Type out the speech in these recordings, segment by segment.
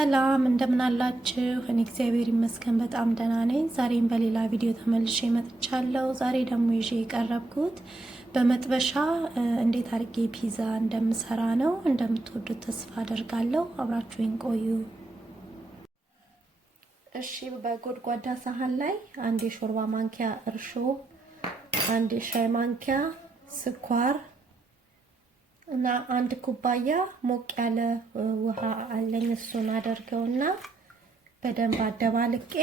ሰላም እንደምን አላችሁ? እኔ እግዚአብሔር ይመስገን በጣም ደህና ነኝ። ዛሬም በሌላ ቪዲዮ ተመልሼ መጥቻለሁ። ዛሬ ደግሞ ይዤ የቀረብኩት በመጥበሻ እንዴት አድርጌ ፒዛ እንደምሰራ ነው። እንደምትወዱት ተስፋ አደርጋለሁ። አብራችሁኝ ቆዩ። እሺ፣ በጎድጓዳ ሳህን ላይ አንድ የሾርባ ማንኪያ እርሾ፣ አንድ የሻይ ማንኪያ ስኳር እና አንድ ኩባያ ሞቅ ያለ ውሃ አለኝ። እሱን አደርገውና በደንብ አደባልቄ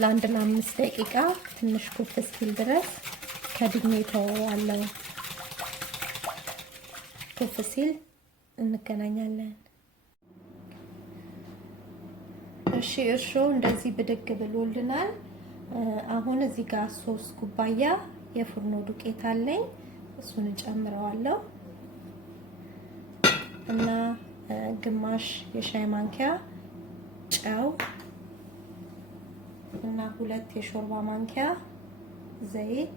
ለ1-5 ደቂቃ ትንሽ ኩፍ እስኪል ድረስ ከድኜ ተወዋለሁ። ኩፍ ሲል እንገናኛለን። እሺ፣ እርሾ እንደዚህ ብድግ ብሎልናል። አሁን እዚህ ጋር 3 ኩባያ የፍርኖ ዱቄት አለኝ። እሱን ጨምረዋለሁ እና ግማሽ የሻይ ማንኪያ ጨው እና 2 የሾርባ ማንኪያ ዘይት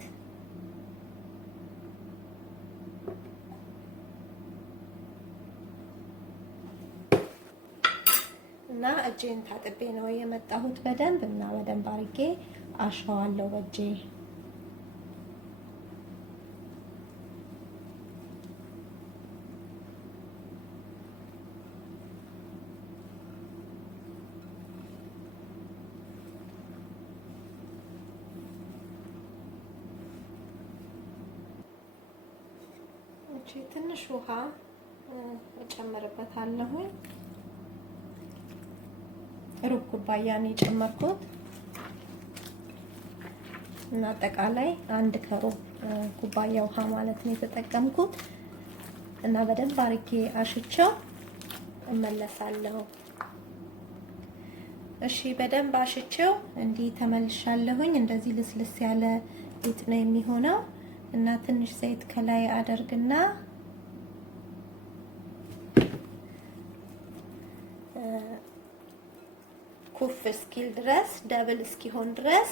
እና እጄን ታጥቤ ነው የመጣሁት በደንብ አድርጌ አሸዋለሁ በእጄ። ትንሽ ውሃ እጨምርበታለሁ። ሩብ ኩባያ ነው የጨመርኩት እና አጠቃላይ 1 ከሩብ ኩባያ ውሃ ማለት ነው የተጠቀምኩት እና በደንብ አርጌ አሽቸው እመለሳለሁ። እሺ፣ በደንብ አሽቸው እንዲህ ተመልሻለሁኝ። እንደዚህ ልስልስ ያለ ሊጥ ነው የሚሆነው እና ትንሽ ዘይት ከላይ አደርግና ኩፍ እስኪል ድረስ ደብል እስኪሆን ድረስ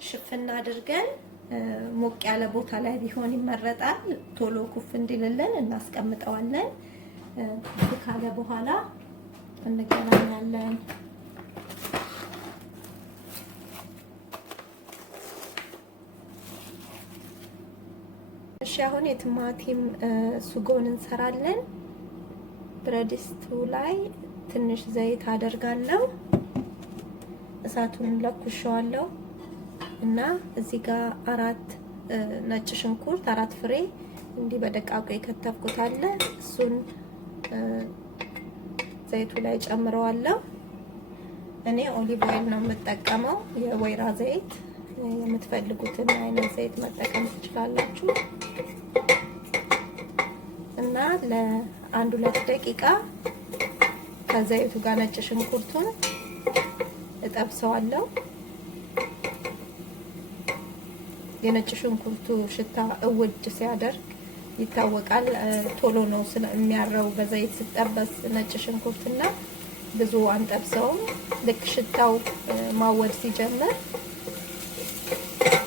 ሽፍና አድርገን ሞቅ ያለ ቦታ ላይ ቢሆን ይመረጣል። ቶሎ ኩፍ እንዲልልን እናስቀምጠዋለን። ኩፍ ካለ በኋላ እንገናኛለን። እሺ፣ አሁን የቲማቲም ሱጎን እንሰራለን። ብረድስቱ ላይ ትንሽ ዘይት አደርጋለሁ። እሳቱን ለኩሻለሁ እና እዚህ ጋር 4 ነጭ ሽንኩርት 4 ፍሬ እንዲህ በደቃቁ የከተፍኩት አለ። እሱን ዘይቱ ላይ ጨምረዋለሁ። እኔ ኦሊቭ ኦይል ነው የምጠቀመው፣ የወይራ ዘይት። የምትፈልጉትን አይነት ዘይት መጠቀም ትችላላችሁ እና ለ1-2 ደቂቃ ከዘይቱ ጋር ነጭ ሽንኩርቱን እጠብሰዋለሁ። የነጭ ሽንኩርቱ ሽታ እውድ ሲያደርግ ይታወቃል። ቶሎ ነው ስለሚያረው በዘይት ሲጠበስ ነጭ ሽንኩርትና ብዙ አንጠብሰውም። ልክ ሽታው ማወድ ሲጀምር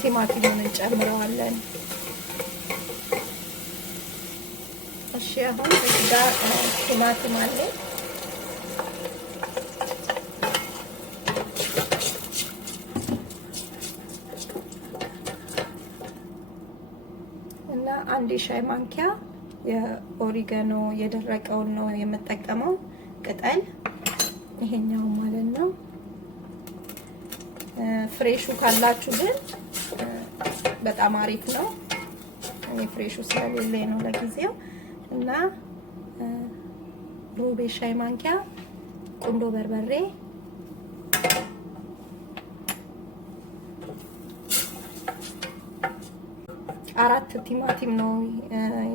ቲማቲሙን እንጨምረዋለን። እሺ፣ አሁን እዚህ ጋር ቲማቲም አለ እና 1 ሻይ ማንኪያ የኦሪጋኖ የደረቀውን ነው የምጠቀመው ቅጠል፣ ይሄኛው ማለት ነው። ፍሬሹ ካላችሁ ግን በጣም አሪፍ ነው። እኔ ፍሬሹ ስለሌለኝ ነው ለጊዜው። እና ሩብ ሻይ ማንኪያ ቁንዶ በርበሬ፣ 4 ቲማቲም ነው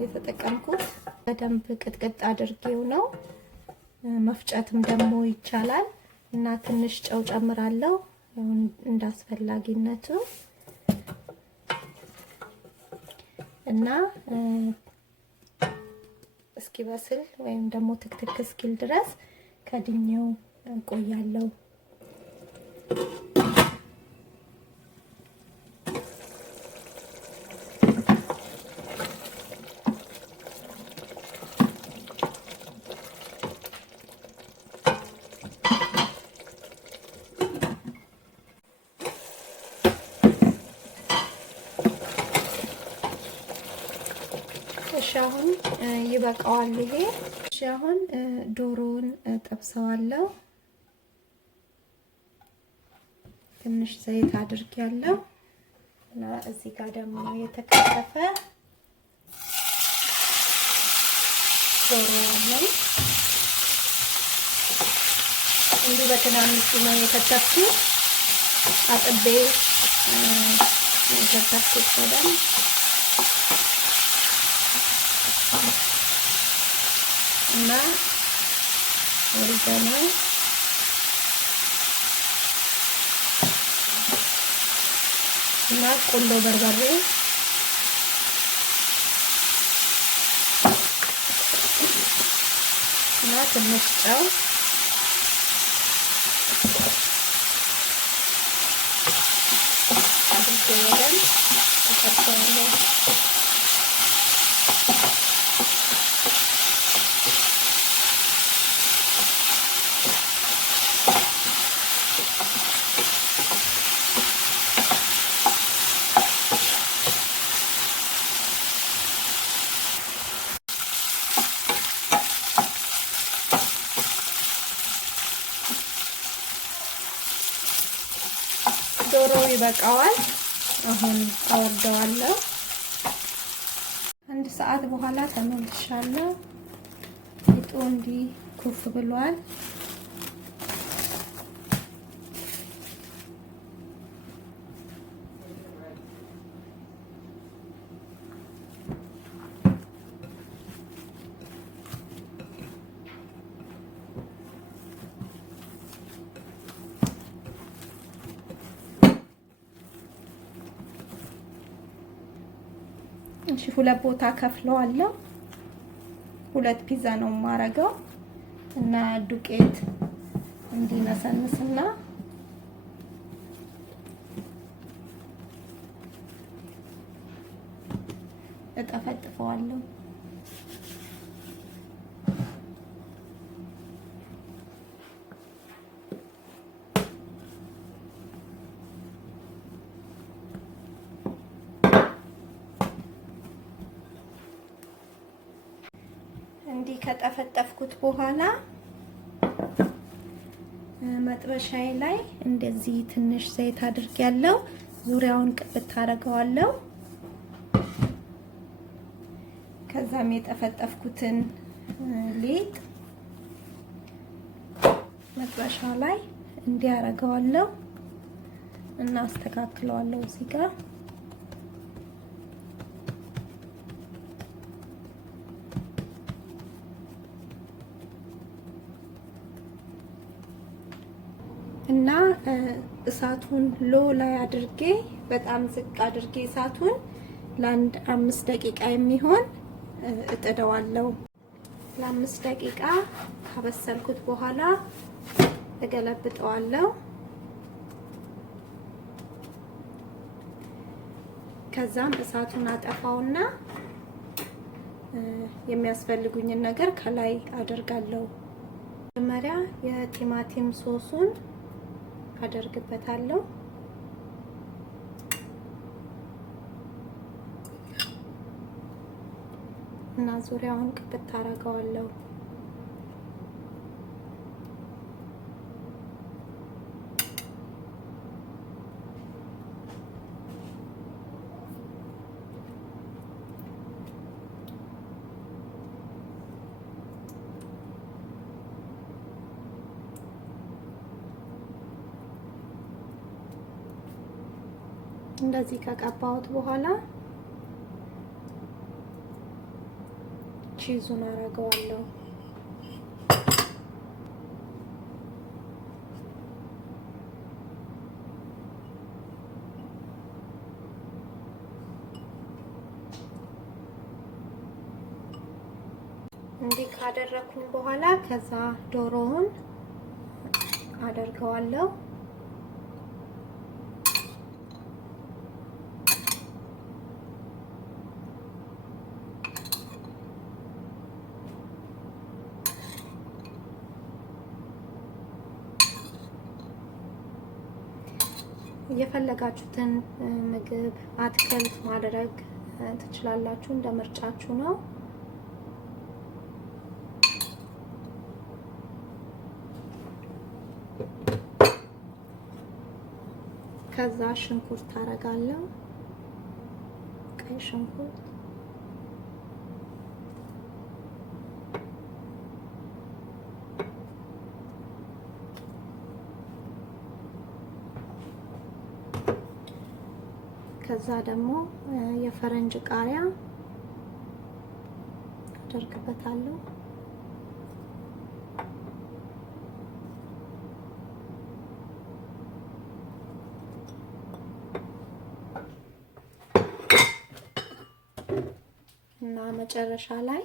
የተጠቀምኩት። በደንብ ቅጥቅጥ አድርጌው ነው። መፍጨትም ደግሞ ይቻላል እና ትንሽ ጨው ጨምራለሁ እንዳስፈላጊነቱ እና እስኪበስል ወይም ደግሞ ትክትክ እስኪል ድረስ ከድኜው እንቆያለሁ። እሺ አሁን ይበቃዋል ይሄ። እሺ አሁን ዶሮውን ጠብሰዋለሁ። ትንሽ ዘይት አድርጌያለሁ እና እዚህ ጋር ደግሞ የተከተፈ ዶሮ አለ። እንዲህ በትናንሹ ነው የከተፍኩት። አጥቤ የከተፍኩት በደንብ እና ኦሬጋኖ እና ቆንጆ በርበሬ እና ትንሽ ጨው አድርገን ተቀርጸዋለሁ። ዶሮ ይበቃዋል። አሁን አወርደዋለሁ። አንድ ሰዓት በኋላ ተመልሻለሁ። ሊጡ እንዲህ ኩፍ ብሏል። እሺ ሁለት ቦታ ከፍለዋለሁ። ሁለት ፒዛ ነው የማረገው እና ዱቄት እንዲነሰንስና እጠፈጥፈዋለሁ። እንዲህ ከጠፈጠፍኩት በኋላ መጥበሻዬ ላይ እንደዚህ ትንሽ ዘይት አድርጌያለሁ። ዙሪያውን ቅብት አደርገዋለሁ። ከዛም የጠፈጠፍኩትን ሊጥ መጥበሻው ላይ እንዲያረጋዋለሁ እና አስተካክለዋለሁ እዚህ ጋር እና እሳቱን ሎ ላይ አድርጌ በጣም ዝቅ አድርጌ እሳቱን ለአንድ 5 ደቂቃ የሚሆን እጥደዋለሁ። ለ5 ደቂቃ ካበሰልኩት በኋላ እገለብጠዋለሁ። ከዛም እሳቱን አጠፋውና የሚያስፈልጉኝን ነገር ከላይ አደርጋለሁ። መጀመሪያ የቲማቲም ሶሱን አደርግበታለሁ። እና ዙሪያውን ቅብት አደርገዋለሁ። እንደዚህ ከቀባሁት በኋላ ቺዙን አደርገዋለሁ። እንዲህ ካደረኩኝ በኋላ ከዛ ዶሮውን አደርገዋለሁ። የፈለጋችሁትን ምግብ አትክልት ማድረግ ትችላላችሁ፣ እንደ ምርጫችሁ ነው። ከዛ ሽንኩርት አረጋለሁ፣ ቀይ ሽንኩርት ከዛ ደግሞ የፈረንጅ ቃሪያ አደርግበታለሁ። እና መጨረሻ ላይ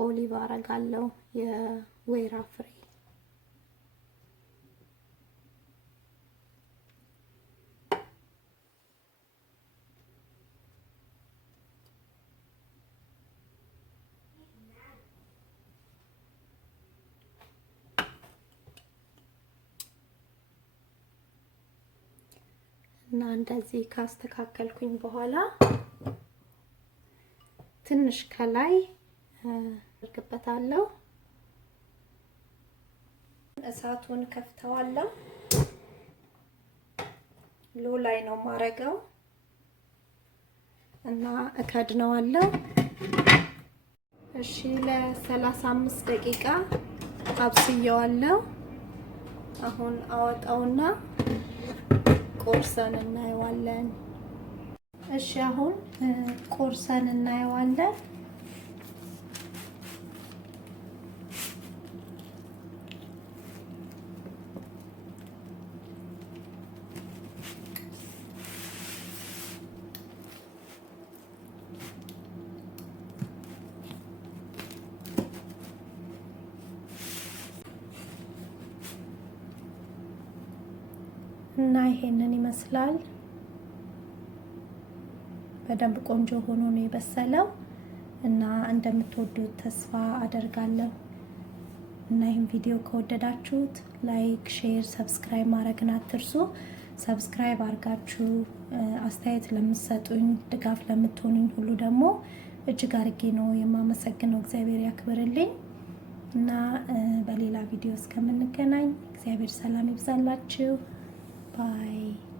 ኦሊቭ አረጋለሁ፣ የወይራ ፍሬ። እና እንደዚህ ካስተካከልኩኝ በኋላ ትንሽ ከላይ አድርግበታለሁ። እሳቱን ከፍተዋለሁ። ሎ ላይ ነው ማረገው እና እከድነዋለሁ። እሺ ለ35 ደቂቃ አብስየዋለሁ። አሁን አወጣውና ቆርሰን እናየዋለን። እሺ አሁን ቆርሰን እናየዋለን። እና ይሄንን ይመስላል። በደንብ ቆንጆ ሆኖ ነው የበሰለው እና እንደምትወዱት ተስፋ አደርጋለሁ። እና ይሄን ቪዲዮ ከወደዳችሁት ላይክ፣ ሼር፣ ሰብስክራይብ ማድረግን አትርሱ። ሰብስክራይብ አድርጋችሁ አስተያየት ለምትሰጡኝ፣ ድጋፍ ለምትሆኑኝ ሁሉ ደግሞ እጅግ አድርጌ ነው የማመሰግነው። እግዚአብሔር ያክብርልኝ። እና በሌላ ቪዲዮ እስከምንገናኝ እግዚአብሔር ሰላም ይብዛላችሁ። Bye.